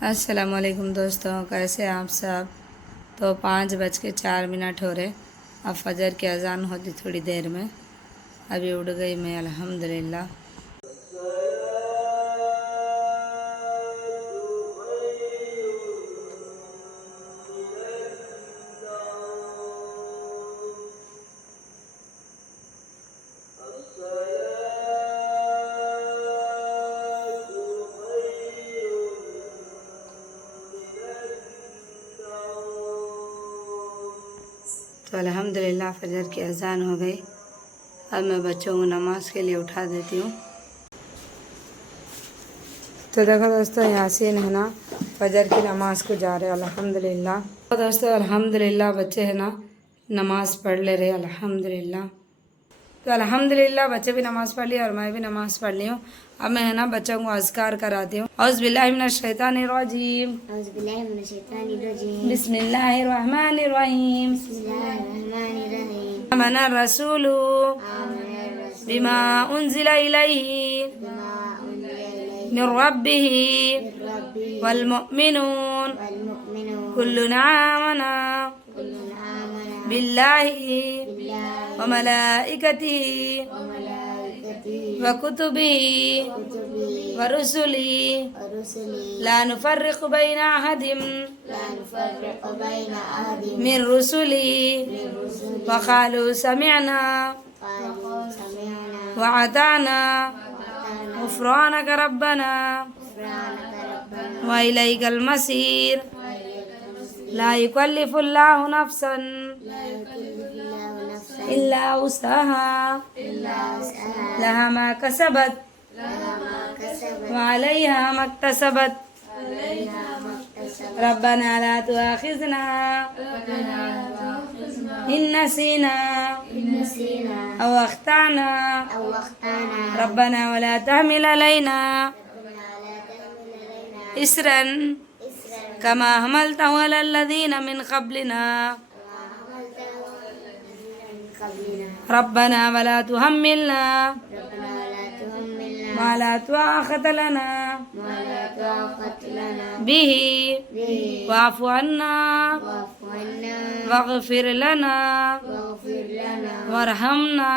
अस्सलाम वालेकुम दोस्तों, कैसे हैं आप सब। तो 5:04 हो रहे। अब फजर की अजान होती थोड़ी देर में। अभी उठ गई मैं अल्हम्दुलिल्लाह। तो अल्हम्दुलिल्लाह फजर की अजान हो गई। अब मैं बच्चों को नमाज के लिए उठा देती हूँ। तो देखो दोस्तों, यासीन है ना फजर की नमाज को जा रहे अल्हम्दुलिल्लाह। तो दोस्तों अल्हम्दुलिल्लाह बच्चे है ना नमाज पढ़ ले रहे अल्हम्दुलिल्लाह। तो अल्हम्दुलिल्लाह बच्चे भी नमाज़ पढ़ लिए और मैं भी नमाज़ पढ़ ली हूँ। अब मैं है ना बच्चों को अज़कार कराती हूँ। औज़ुबिल्लाहि मिनश्शैतानिर्रजीम, बिस्मिल्लाहिर्रहमानिर्रहीम, आमना रसूलु बिमा उन्ज़िला इलैहि मिन रब्बिही वल मुअ्मिनून कुल्लुन आमना बिल्लाहि व मलाइकतिही व कुतुबिही व रुसुलिही ला नुफर्रिक़ु बैना अहदिम मिन रुसुलिही व क़ालू समिअना व अताना गुफ़्रानक रब्बना व इलैकल मसीर ला युकल्लिफुल्लाहु नफ्सन इल्ला वुसअहा लहा मा कसबत व अलैहा मक्तसबत रब्बना ला तुआखिज़ना इन नसीना अव अख्ताना रब्बना वला तहमिल अलैना इसरन कमा हमलतहु अलल्लज़ीना मिन क़ब्लिना रब्बना वला तुहम्मिलना मा ला ताक़त लना बिही वाफ़ु अन्ना वग़फ़िर लना वरहमना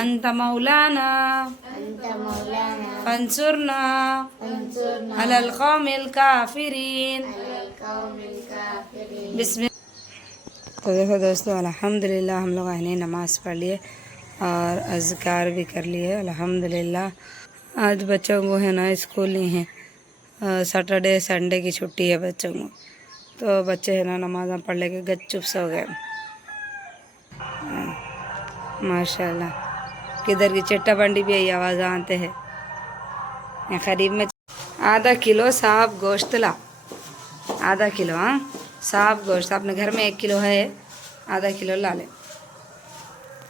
अंत मौलाना फंसुरना अलल क़ौमिल काफ़िरीन। बिस्मिल्लाह। तो देखो दोस्तों अल्हम्दुलिल्लाह हम लोग आने नमाज़ पढ़ लिए और अज़कार भी कर लिए अल्हम्दुलिल्लाह। आज बच्चों को है ना स्कूल नहीं है, सैटरडे संडे की छुट्टी है बच्चों को। तो बच्चे है ना नमाज़ पढ़ लेके गपचुप सो गए माशाल्लाह। किधर की चिट्टा बंडी भी यही आवाज़ आते हैं। करीब में आधा किलो साफ गोश्त ला, आधा किलो। हाँ साफ गोश्त अपने घर में 1 किलो है, आधा किलो ला ले।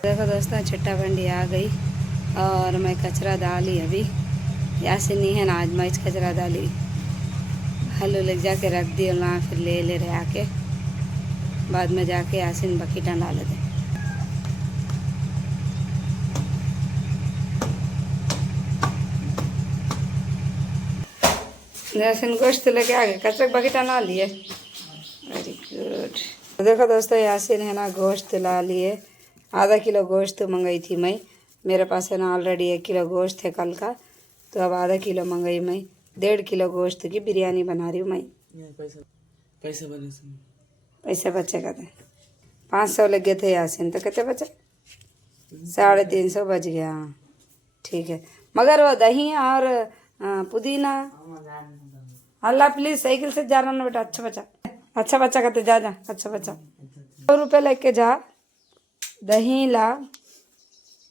देखो दोस्तों चिट्टा बंडी आ गई और मैं कचरा डाली अभी। यासीन नहीं है ना आज, मैं कचरा डाली हल्लू लग जाके रख दिए ना, फिर ले रहे आके बाद में जाके यासीन बकीटा डाल दे। यासीन गोश्त लेके आ गए, कचरा बकीटा ना लिए। Very good. देखो दोस्तों यासीन है ना गोश्त ला लिए। आधा किलो गोश्त मंगाई थी मैं, मेरे पास है ना ऑलरेडी 1 किलो गोश्त है कल का। तो अब आधा किलो मंगाई मैं, 1.5 किलो गोश्त की बिरयानी बना रही हूँ मैं। पैसे बचे कहते 500 लग गए थे यासीन, तो कितने बचे 350 बच गया। हाँ ठीक है, मगर वो दही और पुदीना। अल्लाह प्लीज साइकिल से जा रहा ना बेटा। अच्छा बच्चा कहते जा अच्छा बच्चा। 100 रुपये लेके जा, दही ला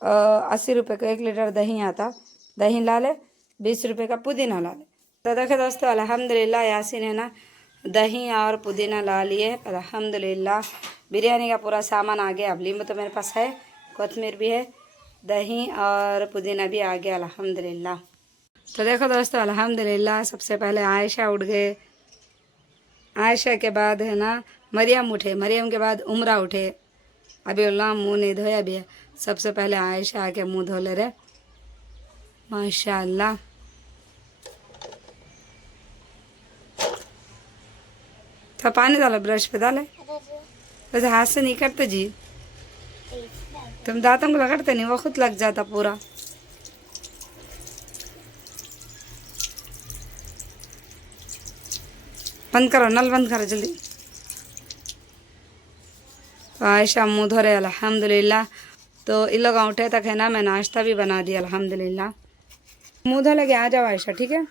80 रुपये का 1 लीटर दही आता, दही ला ले। 20 रुपये का पुदीना ला ले। तो देखो दोस्तों अल्हम्दुलिल्लाह यासीन है ना दही और पुदीना ला लिए अल्हम्दुलिल्लाह। बिरयानी का पूरा सामान आ गया। अब नींबू तो मेरे पास है, कोतमीर भी है, दही और पुदीना भी आ गया अल्हम्दुलिल्लाह। तो देखो दोस्तों अल्हम्दुलिल्लाह सबसे पहले आयशा उठ गए, आयशा के बाद है ना मरियम उठे, मरियम के बाद उमरा उठे। अभी अल्लाह मुँह नहीं धोया भी है। सबसे पहले आयशा आके मुँह धो ले रहे माशाल्लाह। तो पानी डालो, ब्रश पे डाले। वैसे हाथ से नहीं करते जी, तुम दांतों को लगाते नहीं, वो खुद लग जाता पूरा। बंद करो, नल बंद करो जल्दी। तो आयशा मुँह धो रहे अल्हम्दुलिल्लाह। तो इन लोग उठे तक है ना मैं नाश्ता भी बना दिया अल्हम्दुलिल्लाह। मुँह धो लगे आ जाओ आयशा, ठीक है।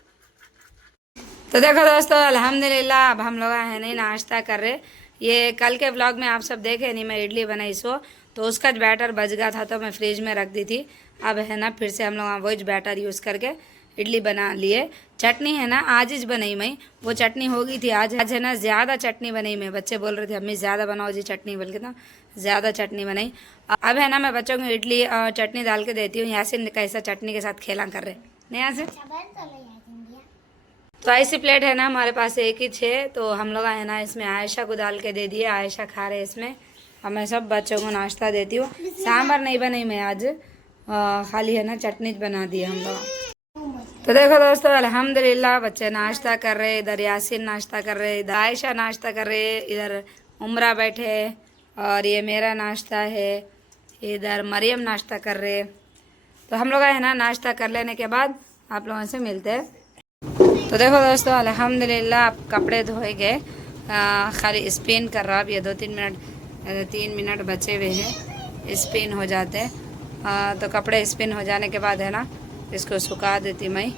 तो देखो दोस्तों अल्हम्दुलिल्लाह अब हम लोग है नहीं नाश्ता कर रहे। ये कल के व्लॉग में आप सब देखे नहीं, मैं इडली बनाई सो, तो उसका बैटर बच गया था तो मैं फ्रिज में रख दी थी। अब है ना फिर से हम लोग वही बैटर यूज़ करके इडली बना लिए। चटनी है ना आज ही बनाई मैं, वो चटनी हो गई थी आज है ना ज़्यादा चटनी बनाई मैं। बच्चे बोल रहे थे अम्मी ज़्यादा बनाओ जी चटनी, बोल के ना ज़्यादा चटनी बनाई। अब है ना मैं बच्चों को इडली और चटनी डाल के देती हूँ। यासिन कैसा चटनी के साथ खेला कर रहे नहीं यासिन। तो ऐसी प्लेट है ना हमारे पास एक ही है, तो हम लोग है ना इसमें आयशा को डाल के दे दिए, आयशा खा रहे इसमें। अब मैं सब बच्चों को नाश्ता देती हूँ। सांभर नहीं बनाई मैं आज, खाली है ना चटनी बना दी हम लोग। तो देखो दोस्तों अल्हम्दुलिल्लाह बच्चे नाश्ता कर रहे, इधर यासिन नाश्ता कर रहे, इधर आयशा नाश्ता कर रहे, इधर उमरा बैठे और ये मेरा नाश्ता है, इधर मरियम नाश्ता कर रहे। तो हम लोग है ना नाश्ता कर लेने के बाद आप लोगों से मिलते हैं। तो देखो दोस्तों अल्हम्दुलिल्लाह अब कपड़े धोए गए, खाली स्पिन कर रहा। अब ये 3 मिनट बचे हुए हैं, स्पिन हो जाते हैं। तो कपड़े स्पिन हो जाने के बाद है ना इसको सुखा देती मैं।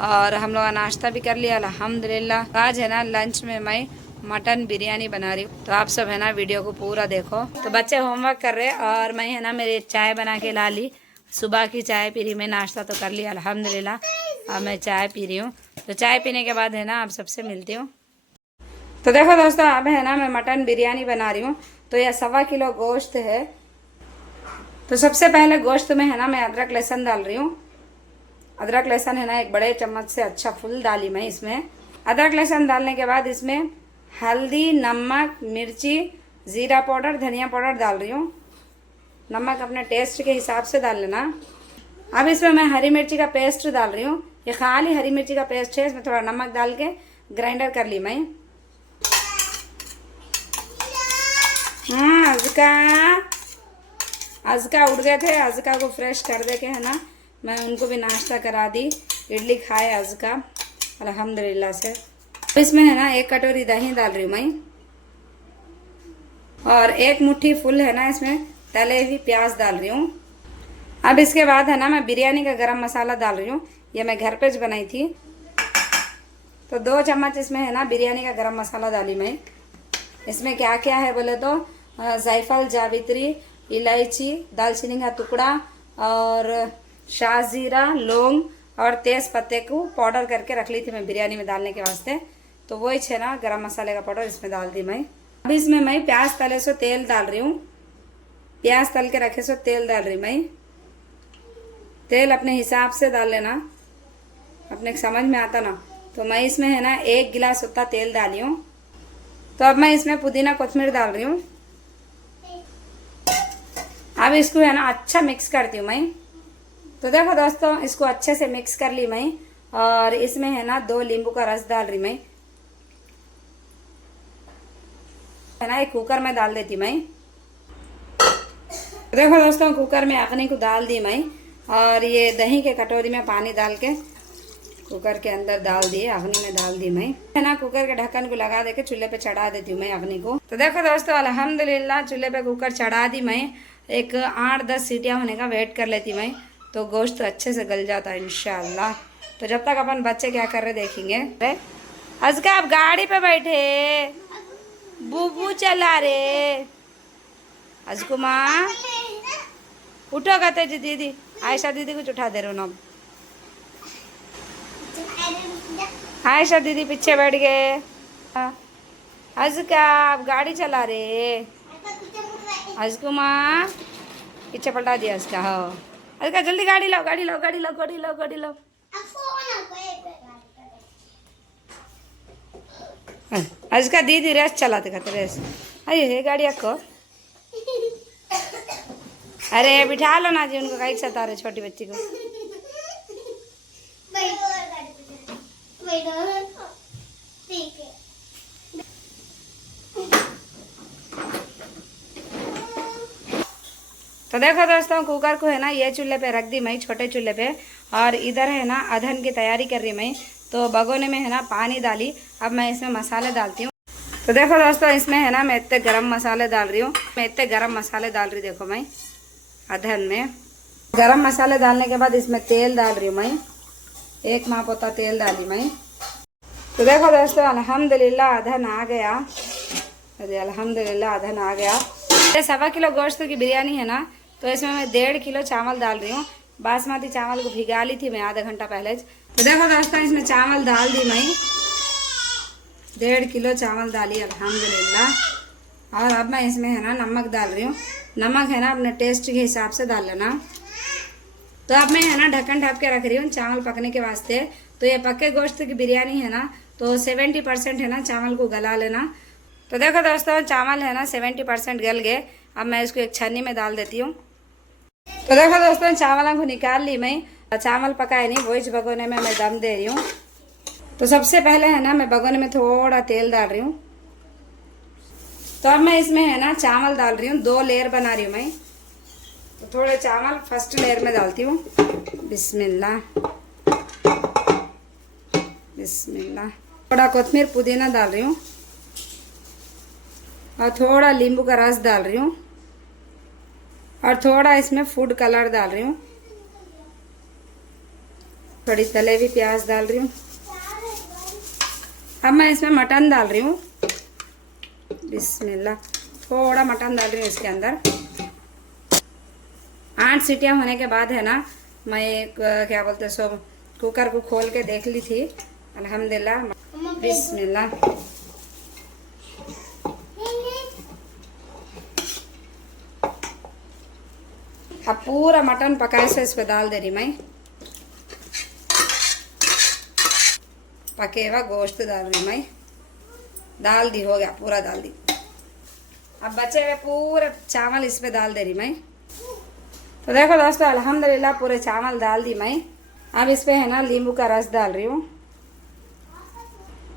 और हम लोग नाश्ता भी कर लिया अल्हम्दुलिल्लाह। आज है ना लंच में मैं मटन बिरयानी बना रही हूँ, तो आप सब है ना वीडियो को पूरा देखो। तो बच्चे होमवर्क कर रहे और मैं है ना मेरी चाय बना के ला ली, सुबह की चाय पी रही मैं। नाश्ता तो कर लिया अल्हम्दुलिल्लाह, अब मैं चाय पी रही हूँ। तो चाय पीने के बाद है ना आप सबसे मिलती हूँ। तो देखो दोस्तों अब है ना मैं मटन बिरयानी बना रही हूँ। तो यह 1.25 किलो गोश्त है। तो सबसे पहले गोश्त में है ना मैं अदरक लहसुन डाल रही हूँ। अदरक लहसुन है ना एक बड़े चम्मच से अच्छा फुल डाली मैं इसमें। अदरक लहसुन डालने के बाद इसमें हल्दी, नमक, मिर्ची, ज़ीरा पाउडर, धनिया पाउडर डाल रही हूँ। नमक अपने टेस्ट के हिसाब से डाल लेना। अब इसमें मैं हरी मिर्ची का पेस्ट डाल रही हूँ। ये खाली हरी मिर्ची का पेस्ट है, इसमें थोड़ा नमक डाल के ग्राइंडर कर ली मैं। अज़का उठ गए थे, अज़का को फ्रेश कर दे के है ना मैं उनको भी नाश्ता करा दी। इडली खाए अज़का अल्हम्दुलिल्लाह से। इसमें है ना 1 कटोरी दही डाल रही हूँ मैं, और 1 मुट्ठी फुल है ना इसमें तले हुई प्याज डाल रही हूँ। अब इसके बाद है ना मैं बिरयानी का गरम मसाला डाल रही हूँ, ये मैं घर पे बनाई थी। तो 2 चम्मच इसमें है ना बिरयानी का गरम मसाला डाली मैं। इसमें क्या क्या है बोले तो जायफल, जावित्री, इलायची, दालचीनी का टुकड़ा और शाहजीरा, लौंग और तेज़ पत्ते को पाउडर करके रख ली थी मैं बिरयानी में डालने के वास्ते। तो वही है ना गरम मसाले का पाउडर इसमें डाल दी मैं। अभी इसमें मैं प्याज तले से तेल डाल रही हूँ, प्याज तल के रखे सो तेल डाल रही मैं। तेल अपने हिसाब से डाल लेना, अपने समझ में आता ना। तो मैं इसमें है ना 1 गिलास उतना तेल डाली हूँ। तो अब मैं इसमें पुदीना कोथमीर डाल रही हूँ। अब इसको है ना अच्छा मिक्स करती हूँ मैं। तो देखो दोस्तों इसको अच्छे से मिक्स कर ली मैं, और इसमें है ना 2 नींबू का रस डाल रही मैं। है ना एक कुकर में डाल देती मैं। देखो दोस्तों कुकर में अखनी को डाल दी मैं, और ये दही के कटोरी में पानी डाल के कुकर के अंदर डाल दिए, अग्नि में डाल दी मैं। है ना कुकर के ढक्कन को लगा देके चूल्हे पे चढ़ा देती हूँ मैं अग्नि को। तो देखो दोस्तों अल्हम्दुलिल्लाह चूल्हे पे कुकर चढ़ा दी मैं। एक 8-10 सीटियाँ होने का वेट कर लेती मैं, तो गोश्त अच्छे से गल जाता है इंशाल्लाह। तो जब तक अपन बच्चे क्या कर रहे देखेंगे। अज़का आप गाड़ी पे बैठे, बूबू चला रे। अज़को माँ उठो कहते जी दीदी, आयशा दीदी कुछ उठा दे रहे हो ना। आयशा दीदी पीछे बैठ गए। अज़का आप गाड़ी चला रहे। अज़को माँ पीछे पलटा दिया अज़का। हाँ अज़का जल्दी गाड़ी लाओ, गाड़ी लाओ, गाड़ी लाओ, गाड़ी लाओ, गाड़ी लाओ। अज़का दीदी रेस चलाते कहते रेस। अरे गाड़ी को अरे बिठा लो ना जी, उनको कहीं सता रहे छोटी बच्ची को। तो देखो दोस्तों कुकर को है ना ये चूल्हे पे रख दी मैं, छोटे चूल्हे पे। और इधर है ना अधन की तैयारी कर रही मैं। तो भगोने में है ना पानी डाली। अब मैं इसमें मसाले डालती हूँ। तो देखो दोस्तों इसमें है ना मैं इतने गरम मसाले डाल रही हूँ। देखो मैं अधन में गरम मसाले डालने के बाद इसमें तेल डाल रही हूँ मैं। 1 माप होता तेल डाली मैं। तो देखो दोस्तों अल्हम्दुलिल्लाह अधन आ गया। अरे अल्हम्दुलिल्लाह अधन आ गया। ये 1.25 किलो गोश्त की बिरयानी है ना, तो इसमें मैं 1.5 किलो चावल डाल रही हूँ। बासमती चावल को भिगा ली थी मैं आधा घंटा पहले। तो देखो दोस्तों इसमें चावल डाल दी मैं। 1.5 किलो चावल डाली अल्हम्दुलिल्लाह। और अब मैं इसमें है ना नमक डाल रही हूँ। नमक है ना अपने टेस्ट के हिसाब से डाल लेना। तो अब मैं है ना ढक्कन ढक के रख रही हूँ चावल पकने के वास्ते। तो ये पक्के गोश्त की बिरयानी है ना, तो 70% है ना चावल को गला लेना। तो देखो दोस्तों चावल है ना 70% गल गए। अब मैं इसको एक छन्नी में डाल देती हूँ। तो देखो दोस्तों चावलों को निकाल ली मैं। चावल पकाए नहीं, वही भगोने में मैं दम दे रही हूँ। तो सबसे पहले है ना मैं भगोने में थोड़ा तेल डाल रही हूँ। तो अब मैं इसमें है ना चावल डाल रही हूँ। 2 लेयर बना रही हूँ मैं। तो थोड़े चावल फर्स्ट लेयर में डालती हूँ। बिस्मिल्लाह बिस्मिल्लाह। थोड़ा कोथिमीर पुदीना डाल रही हूँ और थोड़ा नींबू का रस डाल रही हूँ और थोड़ा इसमें फूड कलर डाल रही हूँ। थोड़ी तले हुई प्याज डाल रही हूँ। अब मैं इसमें मटन डाल रही हूँ। बिस्मिल्लाह। थोड़ा मटन डाल रही हूँ इसके अंदर। 8 सीटियाँ होने के बाद है ना मैं क्या बोलते सो कुकर को खोल के देख ली थी। अल्हम्दुलिल्लाह। बिस्मिल्लाह। अब पूरा मटन पकाए से इस पे डाल दे रही मैं। पके हुआ गोश्त डाल रही मैं। डाल दी, हो गया पूरा डाल दी। अब बचे हुए पूरे चावल इस पे डाल दे रही मैं। तो देखो दोस्तों अल्हम्दुलिल्लाह पूरे चावल डाल दी मैं। अब इस पे है ना नींबू का रस डाल रही हूँ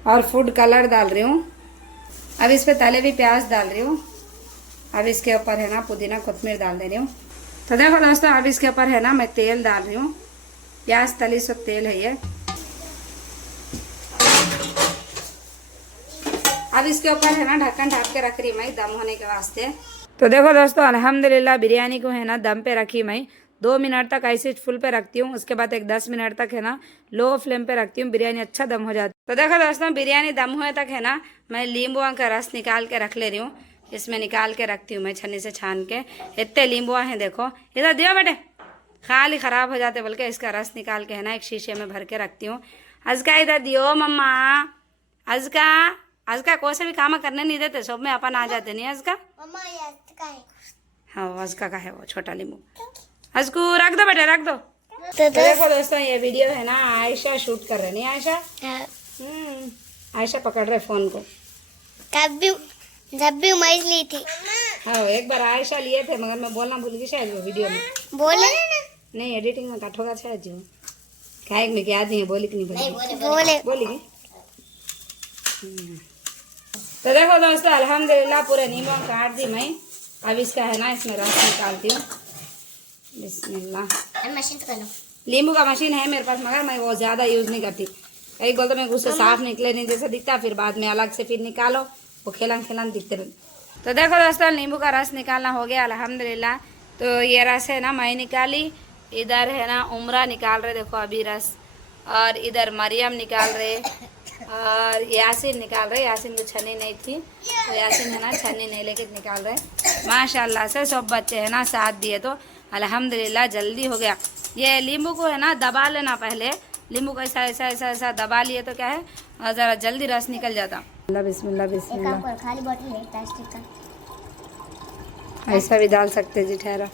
और फूड कलर डाल रही हूँ। अब इस पे तले हुई प्याज डाल रही हूँ। अब इसके ऊपर है ना पुदीना कोथिमीर डाल दे रही हूँ। तो देखो दोस्तों अब इसके ऊपर है ना मैं तेल डाल रही हूँ। प्याज तली सो तेल है ये। अब इसके ऊपर है ना ढक्कन ढक के रख रही मैं दम होने के वास्ते। तो देखो दोस्तों अल्हम्दुलिल्लाह बिरयानी को है ना दम पे रखी मैं। 2 मिनट तक ऐसे फुल पे रखती हूँ। उसके बाद एक 10 मिनट तक है ना लो फ्लेम पे रखती हूँ। बिरयानी अच्छा दम हो जाती है। तो देखो दोस्तों बिरयानी दम हुए तक है ना मैं नींबुआ का रस निकाल के रख ले रही हूँ। इसमें निकाल के रखती हूँ मैं छन्नी से छान के। इतने नींबुआ हैं देखो। इधर दियो बेटे, खाली खराब हो जाते, बल्कि इसका रस निकाल के है ना एक शीशे में भर के रखती हूँ। अजका इधर दियो मम्मा। अजका अजका कोई से भी काम करने नहीं देते, सब में अपन आ जाते नहीं। अजका हाँ अजका का है वो छोटा नींबू। अजकू रख दो बेटे, रख दो। तो देखो दोस्तों ये वीडियो है ना आयशा शूट कर रहे नहीं आयशा। आयशा पकड़ रहे फोन को। जब भी मैं ली थी। हाँ एक बार आयशा लिए थे मगर मैं बोलना भूल गई शायद वो वीडियो में। बोले नहीं एडिटिंग में काटोगा शायद जो खाए में क्या आदमी है बोली कि नहीं बोले बोली। तो देखो दोस्तों अल्हम्दुलिल्लाह पूरे नींबू काट दी मैं। अब इसका है ना इसमें रस निकालती हूँ। बिस्मिल्लाह। मशीन तो कर लो। नींबू का मशीन है मेरे पास मगर मैं वो ज़्यादा यूज़ नहीं करती। एक बोलते मैं उससे साफ निकले नहीं जैसा दिखता, फिर बाद में अलग से फिर निकालो वो खिलान खिलान दिखते रहे। तो देखो दोस्तों नींबू का रस निकालना हो गया अल्हम्दुलिल्लाह। तो ये रस है ना मैं निकाली। इधर है ना उमरा निकाल रहे देखो अभी रस। और इधर मरियम निकाल रहे और यासिन निकाल रहे। यासिन को छन्नी नहीं थी तो यासिन है ना छन्नी नहीं लेके निकाल रहे। माशाल्लाह से सब बच्चे है ना साथ दिए तो अल्हम्दुलिल्लाह जल्दी हो गया। ये नींबू को है ना दबा लेना पहले। नींबू को ऐसा ऐसा ऐसा ऐसा दबा लिए तो क्या है ज़रा जल्दी रस निकल जाता। बिस्मिल्लाह बिस्मिल्लाह। खाली बोतल है प्लास्टिक का। ऐसा भी डाल सकते जी ठहरा।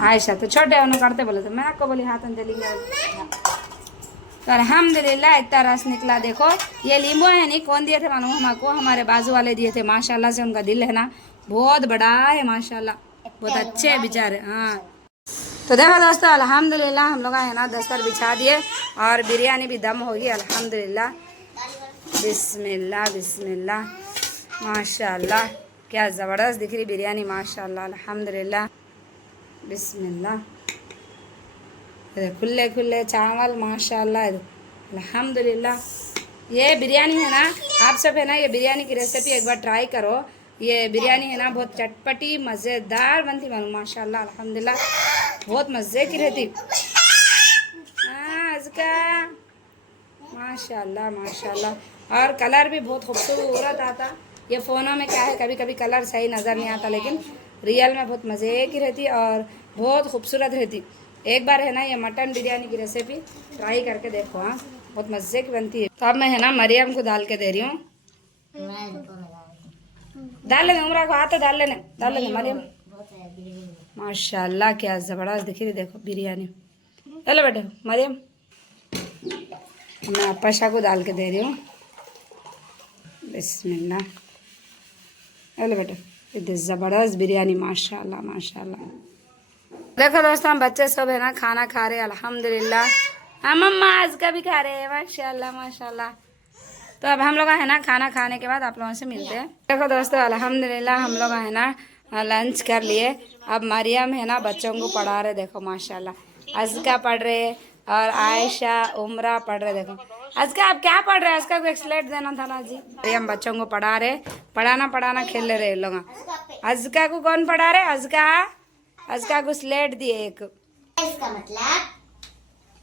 आयशा तो छोटे उन्होंने करते बोले तो मैं आपको बोली हाथ में जलेंगे। तो अल्हम्दुलिल्लाह इतना रस निकला देखो। ये नींबू है नहीं कौन दिए थे मानो हमको, हमारे बाजू वाले दिए थे। माशाल्लाह से उनका दिल है ना बहुत बड़ा है माशाल्लाह, बहुत अच्छे बेचारे। हाँ तो देखो दोस्तों अल्हम्दुलिल्लाह हम लोग है ना दस्तर बिछा दिए और बिरयानी भी दम होगी अल्हम्दुलिल्लाह। बिस्मिल्लाह बिस्मिल्लाह। माशाल्लाह क्या ज़बरदस्त दिख रही बिरयानी माशाल्लाह अल्हम्दुलिल्लाह। बिस्मिल्लाह। खुले खुले चावल माशाल्लाह अल्हम्दुलिल्लाह। ये बिरयानी है ना, आप सब है ना ये बिरयानी की रेसिपी एक बार ट्राई करो। ये बिरयानी है ना बहुत चटपटी मज़ेदार बनती मालूम माशाल्लाह अल्हम्दुलिल्लाह, बहुत मज़े की रहती। हाँ अज़का माशाल्लाह माशाल्लाह, और कलर भी बहुत खूबसूरत आता। ये फ़ोनों में क्या है कभी कभी कलर सही नज़र नहीं आता, लेकिन रियल में बहुत मज़े की रहती और बहुत खूबसूरत रहती। एक बार है ना ये मटन बिरयानी की रेसिपी ट्राई करके देखो। हाँ बहुत मज़े की बनती है। तो अब मैं है ना मरियम को डाल के दे रही हूँ। डाल लेने उमरा को हाथ डाल लेने मरियम। माशाल्लाह क्या ज़बरदस्त दिख रही देखो बिरयानी। चलो बेटे मरियम, मैं अपशा को डाल के दे रही हूँ। बिस्मिल्लाह। चलो बेटे इतनी ज़बरदस्त बिरयानी माशाल्लाह माशाल्लाह। देखो दोस्तों हम बच्चे सब है ना खाना खा रहे अल्हम्दुलिल्लाह। हम मम्मा आज का भी खा रहे हैं माशाल्लाह माशाल्लाह। तो अब हम लोग है ना खाना खाने के बाद आप लोगों से मिलते हैं। देखो दोस्तों अल्हम्दुलिल्लाह हम लोग है ना लंच कर लिए। अब मरियम है ना बच्चों को पढ़ा रहे देखो माशाल्लाह। अज़का पढ़ रहे और आयशा उमरा पढ़ रहे देखो। अज़का आप क्या पढ़ रहे हैं? अज़का को एक स्लेट देना था ना जी। मरियम बच्चों को पढ़ा रहे, पढ़ाना खेल ले रहे लोग। अज़का को कौन पढ़ा रहे? अज़का को स्लेट दिए एक। इसका मतलब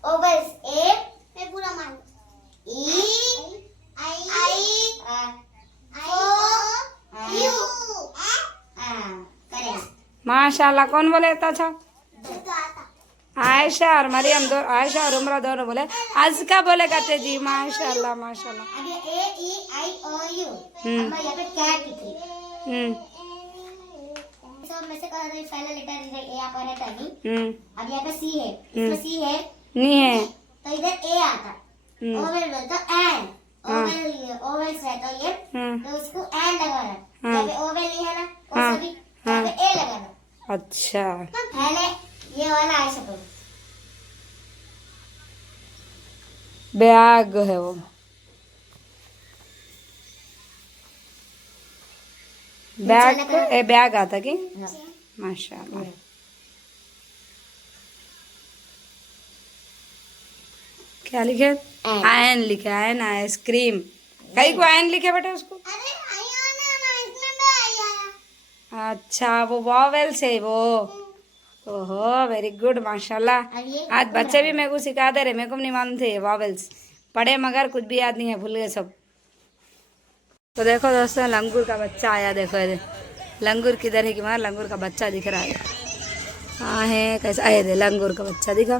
ओवल्स ए मैं पूरा मान ई आई ओ यू करें। माशाल्लाह कौन बोले इतना अच्छा? आयशा और मरियम दो, आयशा और उमरा दोनों बोले। अज़का बोले कहते जी माशाल्लाह माशाल्लाह। अब ये ए ई आई ओ यू अब मैं यहाँ पे कैट लिखी। सब में से पहला लेटर इधर ए आप और है नहीं। अब यहाँ पे सी है, इसमें सी है नहीं है तो इधर ए आता। ओवल बोलते एन, ओवल से तो ये तो उसको एन लगाना। यहाँ पे ओवल ही है ना, और सभी यहाँ पे ए लगाना। अच्छा पहले ये वाला ऐसे करो। बैग है वो, बैग आता कि माशाल्लाह। क्या लिखे? आयन लिखे, आयन आइसक्रीम। कहीं को आयन लिखे बेटा उसको? अरे आया ना इसमें भी आया। अच्छा वो वॉवेल्स है वो। ओहो वेरी गुड माशाल्लाह। आज बच्चे भी मेरे को सिखा दे रहे, मेरे को नहीं मालूम थे वॉवेल्स। पढ़े मगर कुछ भी याद नहीं है, भूल गए सब। तो देखो दोस्तों लंगूर का बच्चा आया। देखो ये लंगूर किधर है कि वहाँ लंगूर का बच्चा दिख रहा है। हाँ है कैसा आए दे लंगूर का बच्चा दिखा।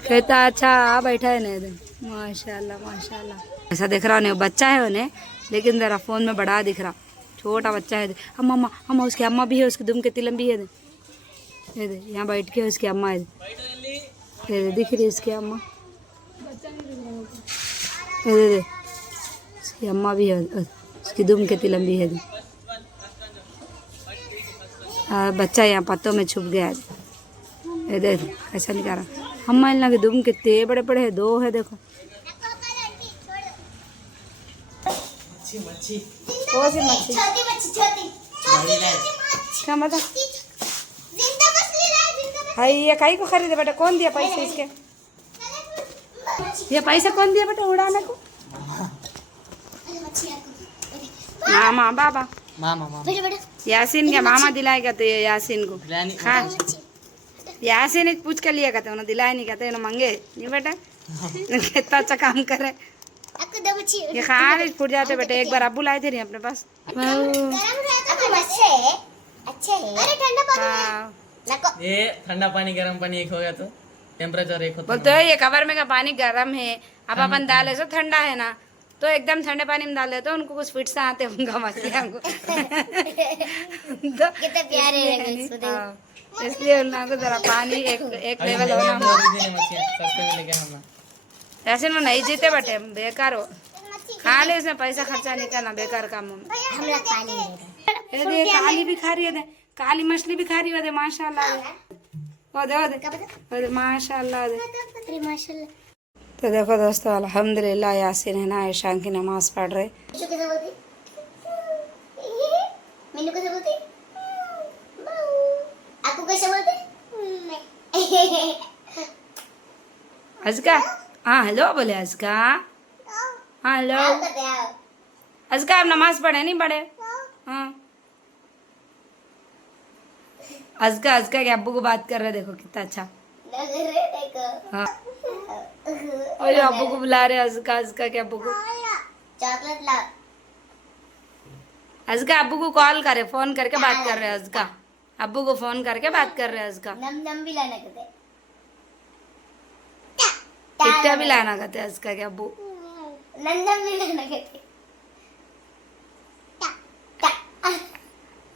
कहता अच्छा बैठा है नहीं माशाल्लाह माशाल्लाह। ऐसा दिख रहा नहीं, वो बच्चा है उन्हें, लेकिन जरा फ़ोन में बड़ा दिख रहा। छोटा बच्चा है। अम्मा अम्मा उसकी अम्मा भी है, उसकी दुम कितनी लंबी है। ये दे यहाँ बैठ के उसकी अम्मा है। ये दिख रही है उसकी अम्मा। ये दे उसकी अम्मा भी है, उसकी दुम कितनी लंबी है। बच्चा यहाँ पत्तों में छुप गया है। ये दे ऐसा नहीं कर रहा। अम्मा इन लगे दुम कितने बड़े बड़े है, दो है देखो। मच्छी छोटी मच्छी क्या मतलब? हाय ये काई को खरीदे बेटा? कौन दिया पैसे इसके? ये पैसा कौन दिया बेटा उड़ाने को? मामा बाबा मामा यासीन के मामा दिलाएगा तो ये यासीन को हाँ यासीन एक पूछ कर लिया कहते उन्हें दिलाए नहीं कहते उन्हें मंगे नहीं बेटा। कितना अच्छा काम करे। ये खाली फूट जाते बेटे। एक बार अब्बू लाए थे नहीं अपने पास। ये ठंडा पानी गर्म पानी एक हो गया तो टेम्परेचर एक होता बोलते ये कवर में का पानी गर्म है, अब अपन डाले तो ठंडा है ना, तो एकदम ठंडे पानी में डाल देते उनको कुछ फिट से आते होंगे मछलियाँ को। कितने प्यारे लगे इसलिए उन लोगों को जरा पानी एक लेवल होना। ऐसे में नहीं जीते बटे बेकार हो, खा ले उसमें पैसा खर्चा नहीं करना बेकार काम में। हम लोग पानी ले रहे ये काली भी खा रही है, काली मछली भी खा रही है माशाल्लाह। माशाल्लाह। अरे माशाल्लाह। तो देखो दोस्तों अल्हम्दुलिल्लाह यासीन है ना ईशान की नमाज़ पढ़ रहे। मीनू कैसे बोलती? आपको कैसे बोलते? अजका, हाँ हेलो बोले अजका, हाँ हेलो। आओ करते आओ। अजका आप नमाज पढ़े नहीं पढ़े? हाँ। अजका अजका के अब्बू को बात कर रहे, देखो कितना अच्छा। लग रहे देखो। हाँ और ये अब्बू को बुला रहे अजका, अजका के अब्बू को। चॉकलेट लाओ। अजका अब्बू को कॉल करे, फोन करके बात कर रहे हैं अजका, अब्बू को फोन करके बात कर रहे हैं अजका। नम नम भी लाना कहते। इट्टा भी लाना कहते अजका के अब्बू। नम नम भी लाना कहते।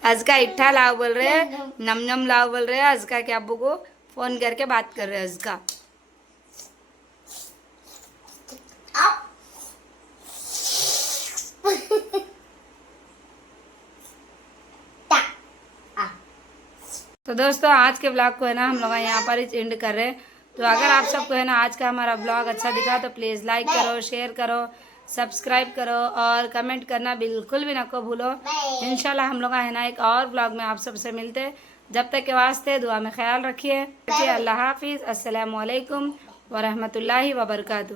अजका इट्ठा लाओ बोल रहे हैं, नम नम लाओ बोल रहे हैं, अजका के अब्बू को फोन करके बात कर रहे हैं अजका। तो दोस्तों आज के ब्लॉग को है ना हम लोग यहाँ पर ही एंड कर रहे हैं। तो अगर आप सबको है ना आज का हमारा ब्लॉग अच्छा दिखा तो प्लीज़ लाइक करो, शेयर करो, सब्सक्राइब करो और कमेंट करना बिल्कुल भी ना को भूलो। इंशाल्लाह हम लोग है ना एक और ब्लॉग में आप सबसे मिलते हैं। जब तक के वास्ते दुआ में ख्याल रखिए। अल्लाह हाफिज़। अस्सलामु अलैकुम व रहमतुल्लाहि व बरकातहू।